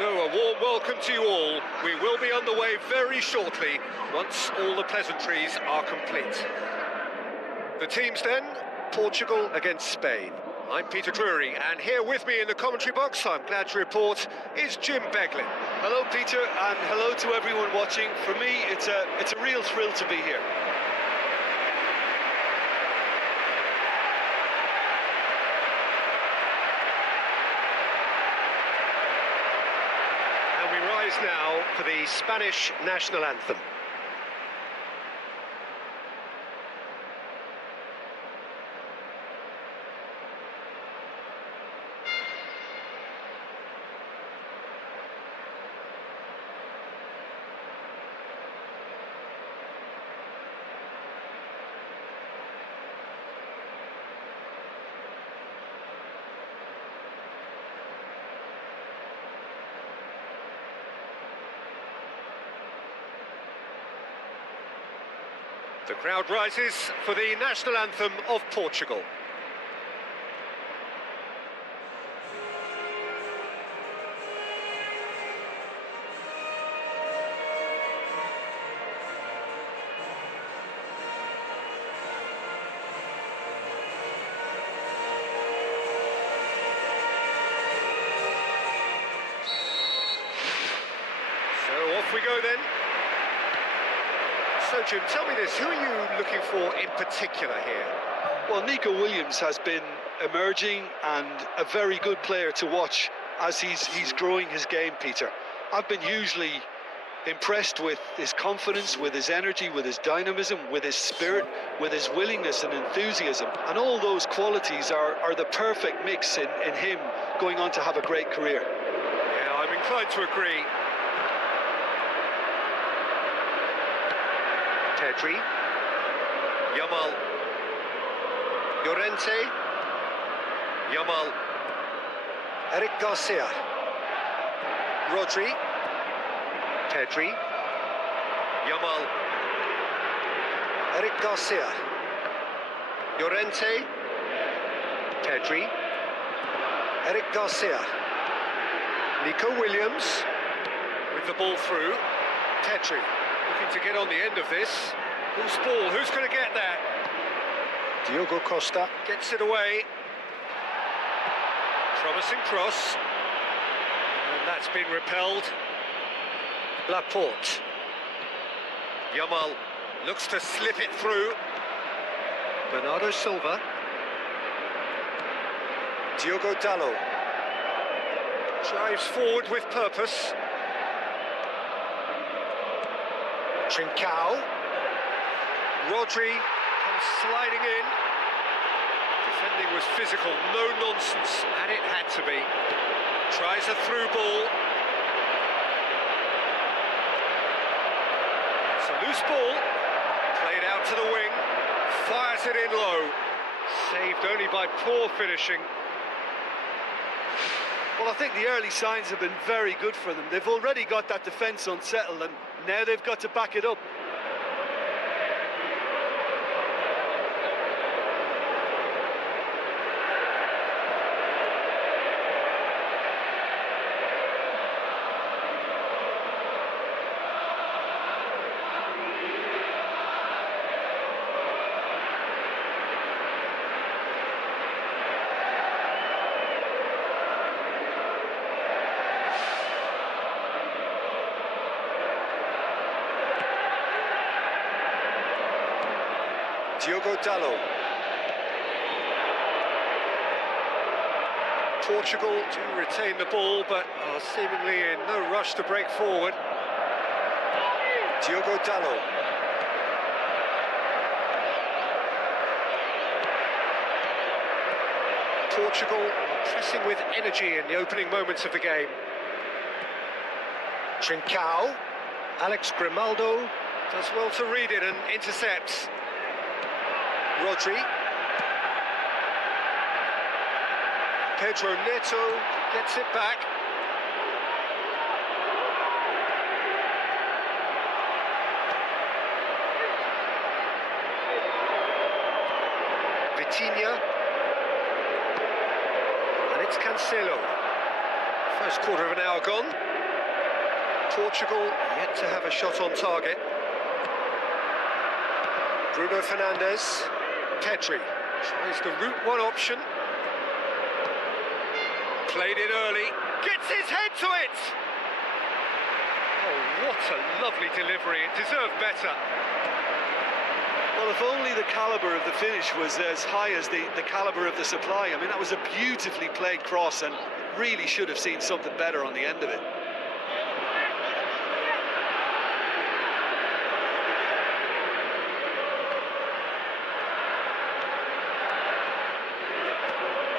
So a warm welcome to you all. We will be underway very shortly once all the pleasantries are complete. The teams then, Portugal against Spain. I'm Peter Drury, and here with me in the commentary box, I'm glad to report, is Jim Beglin. Hello Peter, and hello to everyone watching. For me, it's a real thrill to be here. And we rise now for the Spanish national anthem. The crowd rises for the national anthem of Portugal. So off we go then. So Jim, tell me this, who are you looking for in particular here? Well, Nico Williams has been emerging and a very good player to watch as he's growing his game, Peter. I've been hugely impressed with his confidence, with his energy, with his dynamism, with his spirit, with his willingness and enthusiasm. And all those qualities are the perfect mix in him going on to have a great career. Yeah, I'm inclined to agree. Pedri, Yamal, Llorente, Yamal, Eric Garcia, Rodri, Pedri, Yamal, Eric Garcia, Llorente, Pedri, Eric Garcia, Nico Williams with the ball through, Pedri. Looking to get on the end of this. Whose ball? Who's going to get that? Diogo Costa gets it away. Promising cross. And that's been repelled. Laporte. Yamal looks to slip it through. Bernardo Silva. Diogo Dalot. Drives forward with purpose. Trincao, Rodri comes sliding in. Defending was physical, no nonsense, and it had to be. Tries a through ball. It's a loose ball, played out to the wing, fires it in low. Saved only by poor finishing. Well, I think the early signs have been very good for them. They've already got that defence unsettled, and now they've got to back it up. Diogo Dalot. Portugal do retain the ball, but are seemingly in no rush to break forward. Diogo Dalot. Portugal pressing with energy in the opening moments of the game. Trincao. Alex Grimaldo does well to read it and intercepts. Rodri. Pedro Neto gets it back. Vitinha. And it's Cancelo. First quarter of an hour gone. Portugal yet to have a shot on target. Bruno Fernandes. Pedri tries the route one option. Played it early. Gets his head to it! Oh, what a lovely delivery. It deserved better. Well, if only the calibre of the finish was as high as the calibre of the supply. I mean, that was a beautifully played cross and really should have seen something better on the end of it.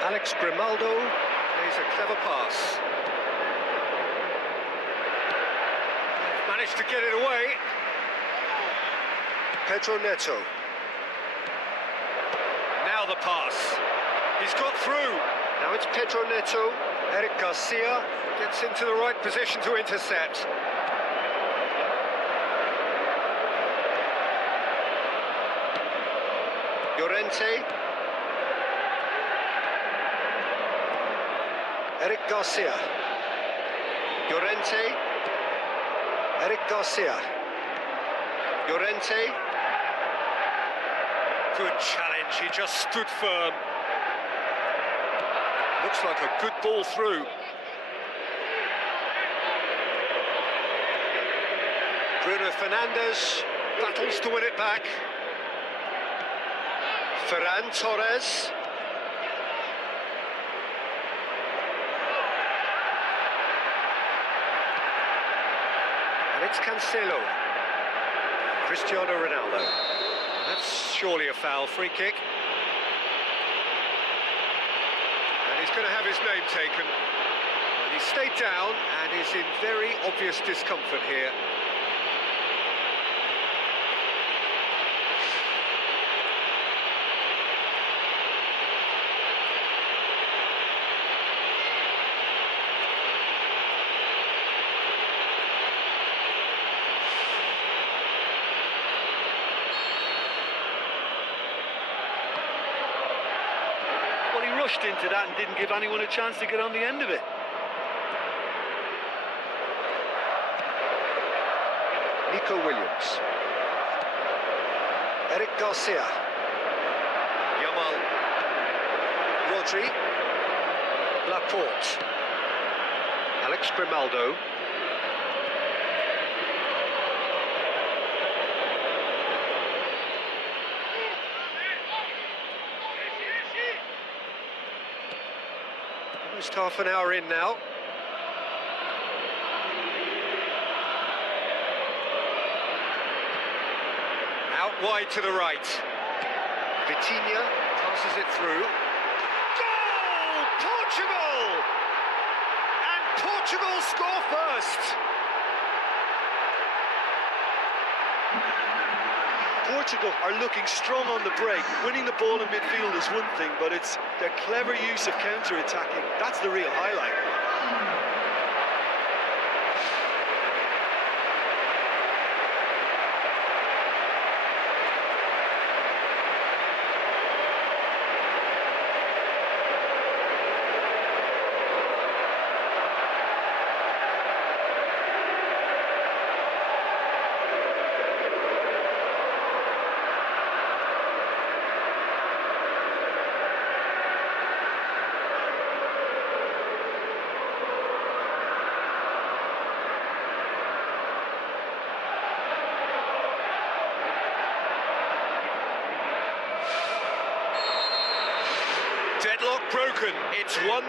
Alex Grimaldo plays a clever pass. Managed to get it away. Pedro Neto. Now the pass. He's got through. Now it's Pedro Neto. Eric Garcia gets into the right position to intercept. Llorente. Eric Garcia. Llorente. Eric Garcia. Llorente. Good challenge, he just stood firm. Looks like a good ball through. Bruno Fernandes battles to win it back. Ferran Torres. And it's Cancelo. Cristiano Ronaldo. That's surely a foul. Free kick. And he's going to have his name taken. Well, he stayed down and is in very obvious discomfort here. Rushed into that and didn't give anyone a chance to get on the end of it. Nico Williams. Eric Garcia. Yamal. Rodri. Laporte. Alex Grimaldo. Almost half an hour in now. Out wide to the right. Vitinha passes it through. Goal! Portugal! And Portugal score first. Portugal are looking strong on the break. Winning the ball in midfield is one thing, but it's their clever use of counter-attacking. That's the real highlight. Deadlock broken, it's 1-0.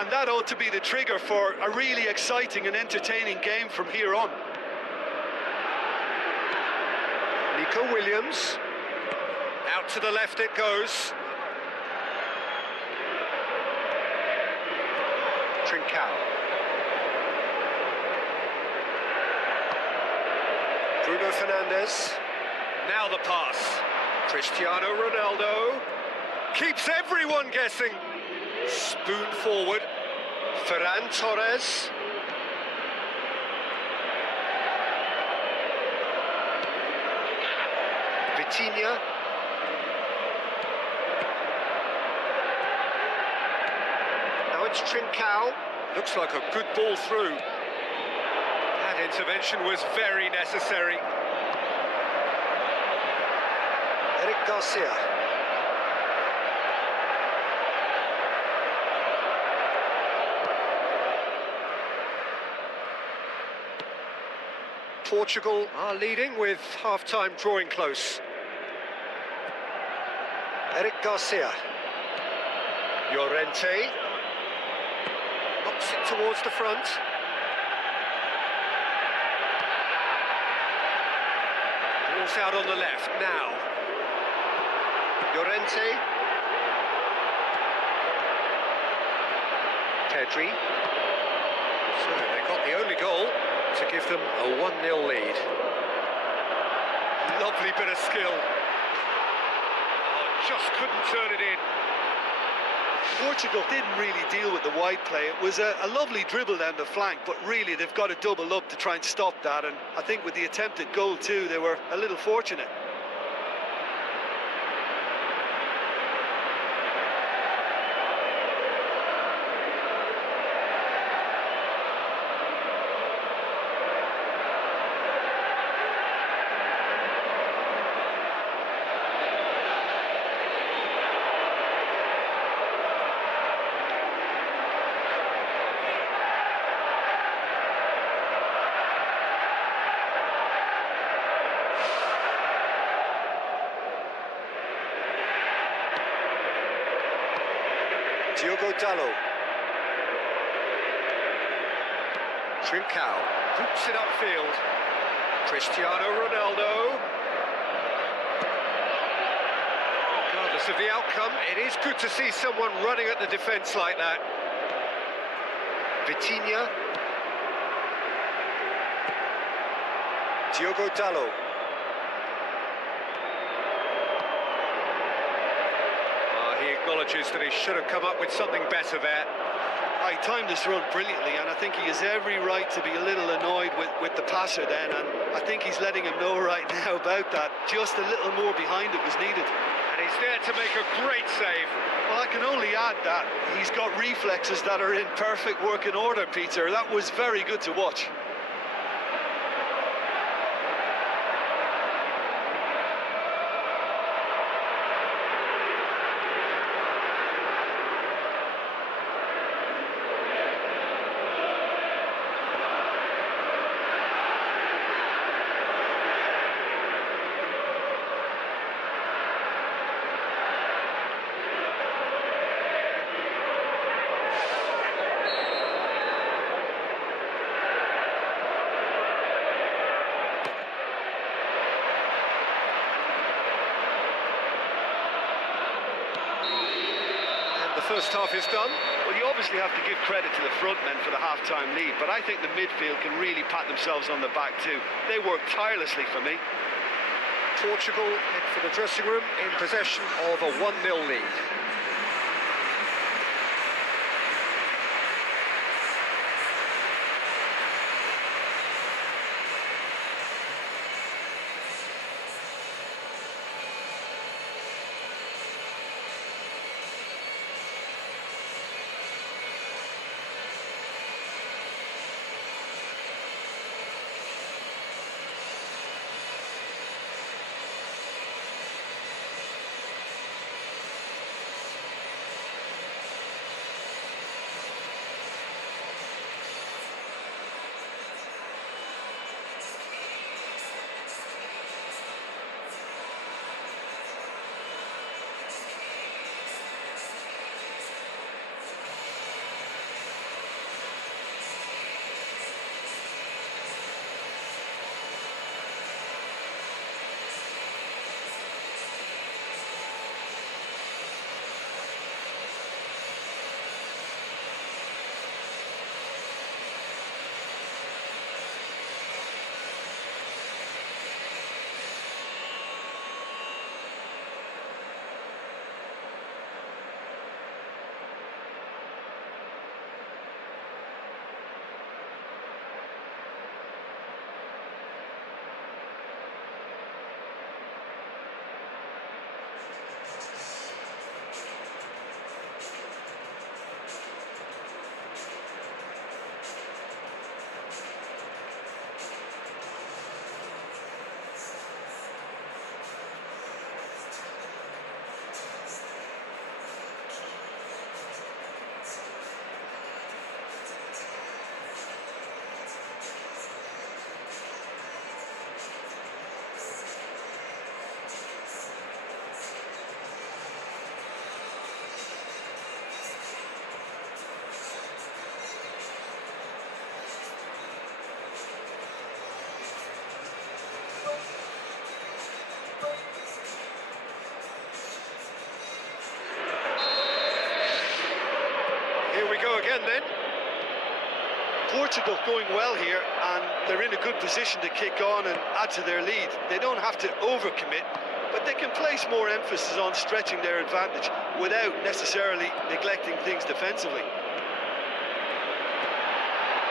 And that ought to be the trigger for a really exciting and entertaining game from here on. Nico Williams. Out to the left it goes. Trincao. Bruno Fernandes. Now the pass. Cristiano Ronaldo. Keeps everyone guessing. Spoon forward. Ferran Torres. Vitinha. Now it's Trincao. Looks like a good ball through. That intervention was very necessary. Eric Garcia. Portugal are leading with half-time drawing close. Eric Garcia. Llorente. Knocks it towards the front. Ball's out on the left now. Llorente. Pedri. So they got the only goal to give them a 1-0 lead. Lovely bit of skill. Oh, just couldn't turn it in. Portugal didn't really deal with the wide play. It was a lovely dribble down the flank, but really they've got to double up to try and stop that, and I think with the attempted goal too, they were a little fortunate. Diogo Dalot. Trincao hoops it upfield. Cristiano Ronaldo. Regardless of the outcome, it is good to see someone running at the defence like that. Vitinha. Diogo Dalot. He acknowledges that he should have come up with something better there. He timed this run brilliantly, and I think he has every right to be a little annoyed with the passer then, and I think he's letting him know right now about that. Just a little more behind it was needed. And he's there to make a great save. Well, I can only add that he's got reflexes that are in perfect working order, Peter. That was very good to watch. The first half is done. Well, you obviously have to give credit to the front men for the half-time lead, but I think the midfield can really pat themselves on the back too. They worked tirelessly for me. Portugal head for the dressing room in possession of a 1-0 lead. we go again then. Portugal going well here, and they're in a good position to kick on and add to their lead. They don't have to overcommit, but they can place more emphasis on stretching their advantage without necessarily neglecting things defensively.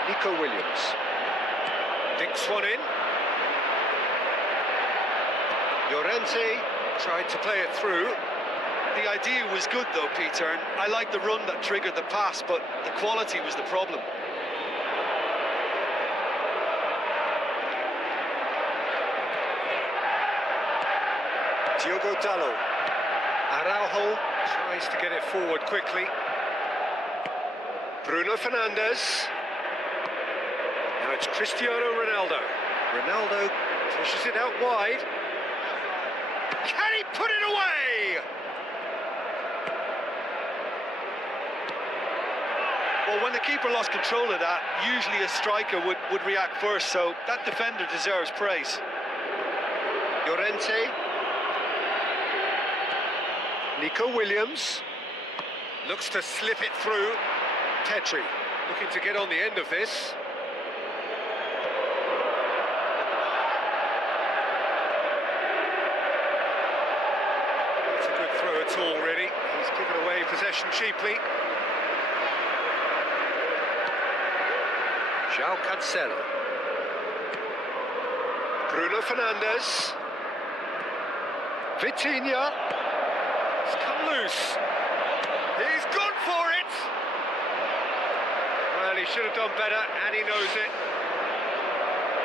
Nico Williams dinks one in. Llorente tried to play it through. The idea was good though, Peter, and I like the run that triggered the pass, but the quality was the problem. Diogo Dalot. Araujo tries to get it forward quickly. Bruno Fernandes. Now it's Cristiano Ronaldo. Ronaldo pushes it out wide. Can he put it away? Well, when the keeper lost control of that, usually a striker would react first, so that defender deserves praise. Llorente. Nico Williams looks to slip it through. Petri looking to get on the end of this. It's a good throw at all, really. He's given away possession cheaply. João Cancelo. Bruno Fernandes. Vitinha. It's come loose. He's gone for it. Well, he should have done better, and he knows it.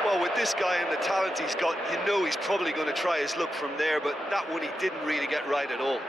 Well, with this guy and the talent he's got, you know he's probably going to try his luck from there, but that one he didn't really get right at all.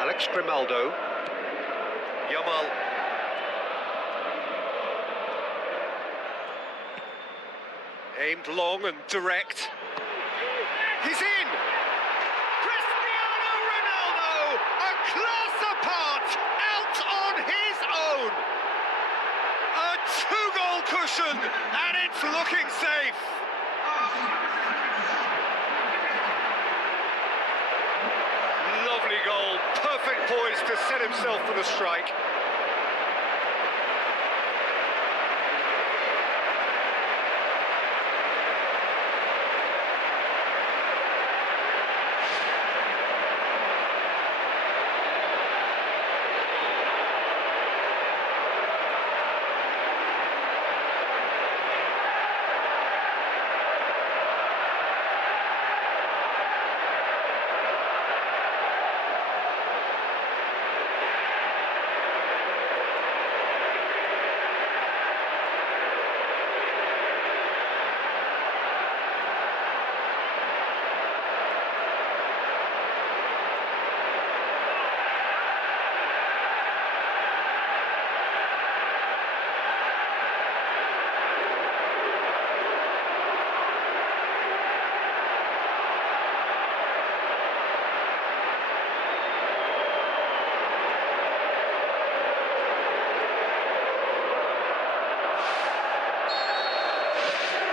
Alex Grimaldo. Yamal. Aimed long and direct. He's in! Cristiano Ronaldo! A class apart! Out on his own! A two-goal cushion, and it's looking safe! Lovely goal, perfect poise to set himself for the strike.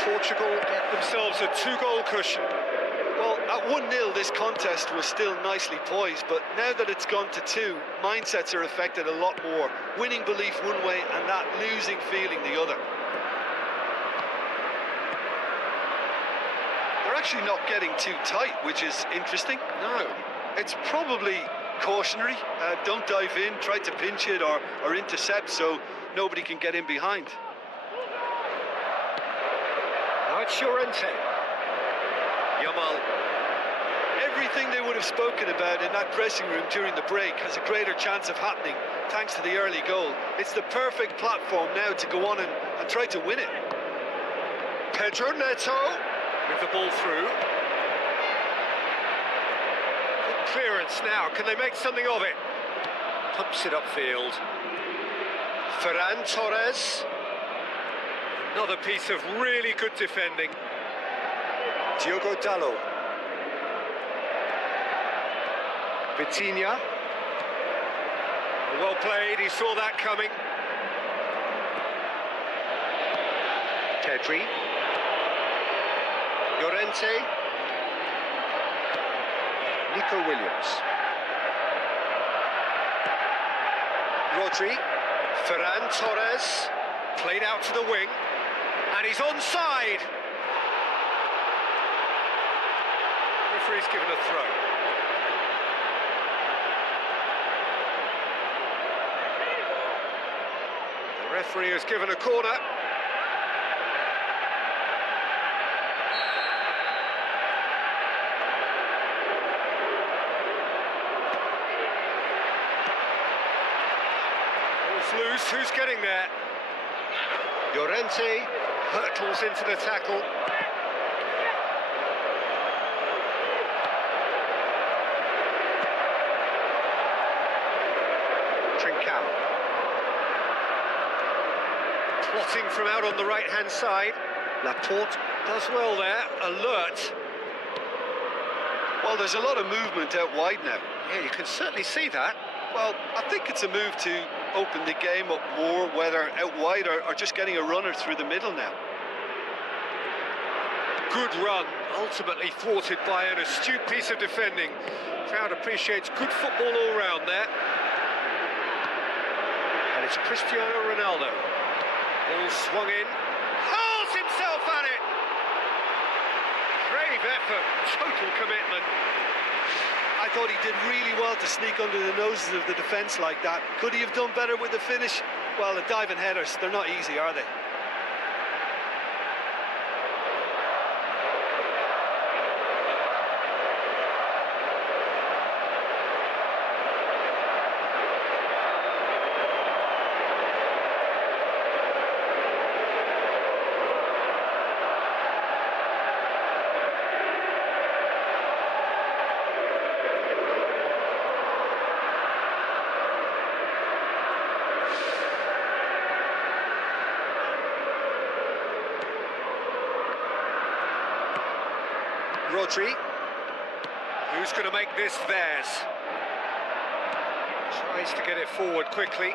Portugal get themselves a two-goal cushion. Well, at 1-0 this contest was still nicely poised, but now that it's gone to 2, mindsets are affected a lot more. Winning belief one way and that losing feeling the other. They're actually not getting too tight, which is interesting. No. It's probably cautionary. Don't dive in, try to pinch it or intercept so nobody can get in behind. Now it's Llorente. Yamal. Everything they would have spoken about in that dressing room during the break has a greater chance of happening thanks to the early goal. It's the perfect platform now to go on and try to win it. Pedro Neto with the ball through. Good clearance now. Can they make something of it? Pumps it upfield. Ferran Torres. Another piece of really good defending. Diogo Dalot. Vitinha. Well played, he saw that coming. Pedri. Llorente. Nico Williams. Rodri. Ferran Torres. Played out to the wing. And he's onside. Referee's given a throw. The referee has given a corner. Ball's loose, who's getting there? Llorente hurtles into the tackle. Trincao. Plotting from out on the right-hand side. Laporte does well there, alert. Well, there's a lot of movement out wide now. Yeah, you can certainly see that. Well, I think it's a move to open the game up more, whether out wide or just getting a runner through the middle now. Good run, ultimately thwarted by an astute piece of defending. Crowd appreciates good football all round there. And it's Cristiano Ronaldo. Ball swung in. Hurls himself at it! Brave effort, total commitment. I thought he did really well to sneak under the noses of the defence like that. Could he have done better with the finish? Well, the diving headers, they're not easy, are they? Rodri, who's going to make this theirs? Tries to get it forward quickly.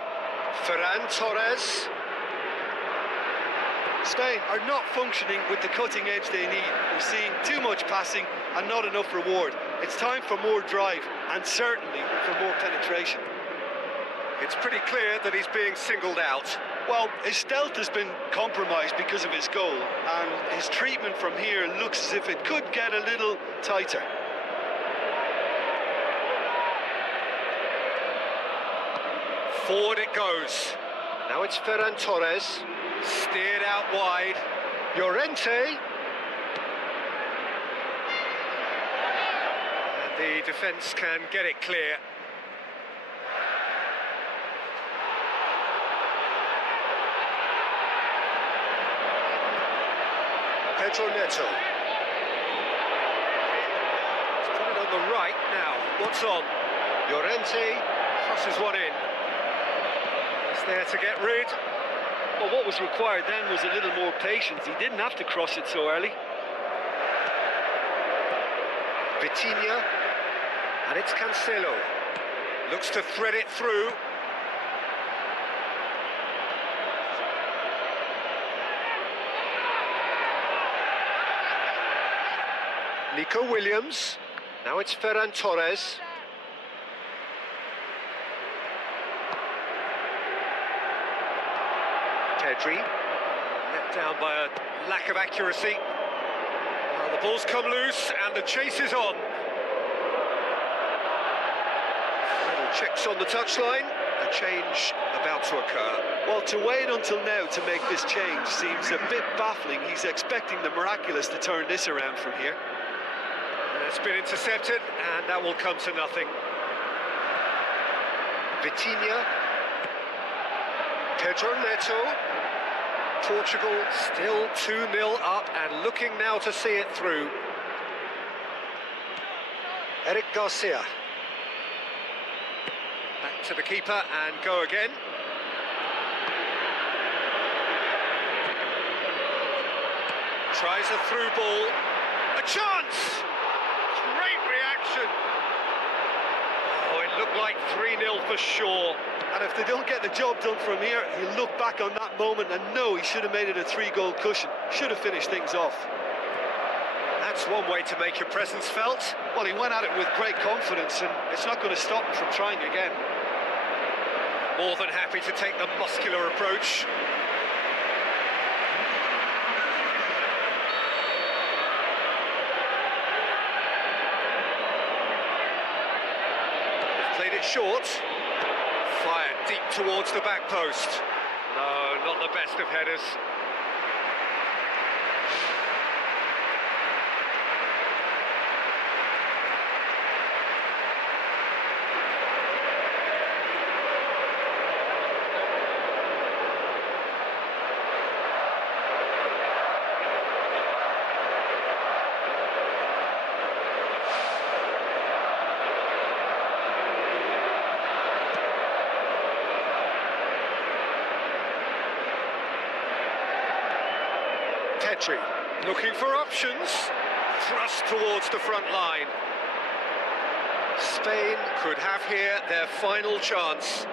Ferran Torres. Spain are not functioning with the cutting edge they need. We're seeing too much passing and not enough reward. It's time for more drive and certainly for more penetration. It's pretty clear that he's being singled out. Well, his stealth has been compromised because of his goal, and his treatment from here looks as if it could get a little tighter. Forward it goes. Now it's Ferran Torres. Steered out wide. Llorente. And the defence can get it clear. Pedro Neto. He's put it on the right now. What's on? Llorente crosses one in. He's there to get rid. Well, what was required then was a little more patience. He didn't have to cross it so early. Vitinha. And it's Cancelo. Looks to thread it through. Nico Williams. Now it's Ferran Torres. Pedri. Let down by a lack of accuracy. Well, the ball's come loose and the chase is on. Final checks on the touchline. A change about to occur. Well, to wait until now to make this change seems a bit baffling. He's expecting the miraculous to turn this around from here. It's been intercepted, and that will come to nothing. Vitinha. Pedro Neto. Portugal still 2-0 up and looking now to see it through. Eric Garcia. Back to the keeper and go again. Tries a through ball. A chance! Great reaction. Oh, it looked like 3-0 for sure. And if they don't get the job done from here, he'll look back on that moment and know he should have made it a 3-goal cushion. Should have finished things off. That's one way to make your presence felt. Well, he went at it with great confidence, and it's not going to stop him from trying again. More than happy to take the muscular approach. Played it short. Fired deep towards the back post. No, not the best of headers. Petri, looking for options, thrust towards the front line. Spain could have here their final chance.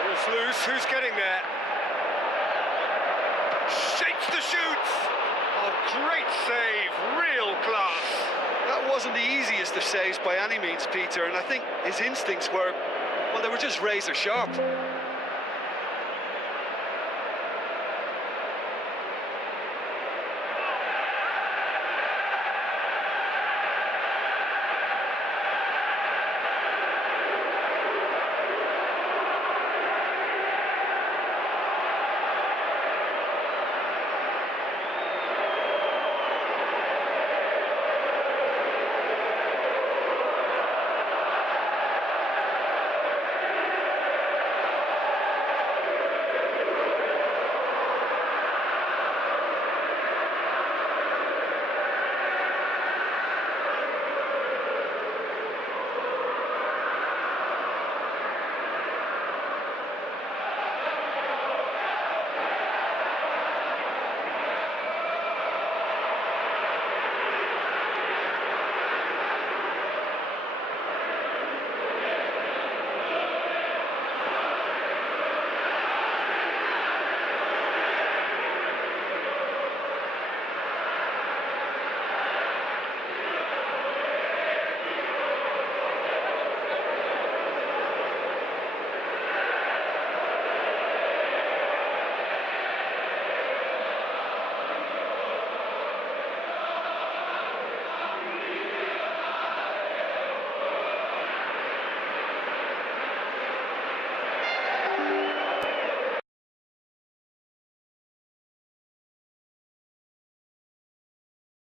Ball's loose, who's getting there? Shakes the shoot! Oh, great save, real class. That wasn't the easiest of saves by any means, Peter, and I think his instincts were, well, they were just razor sharp.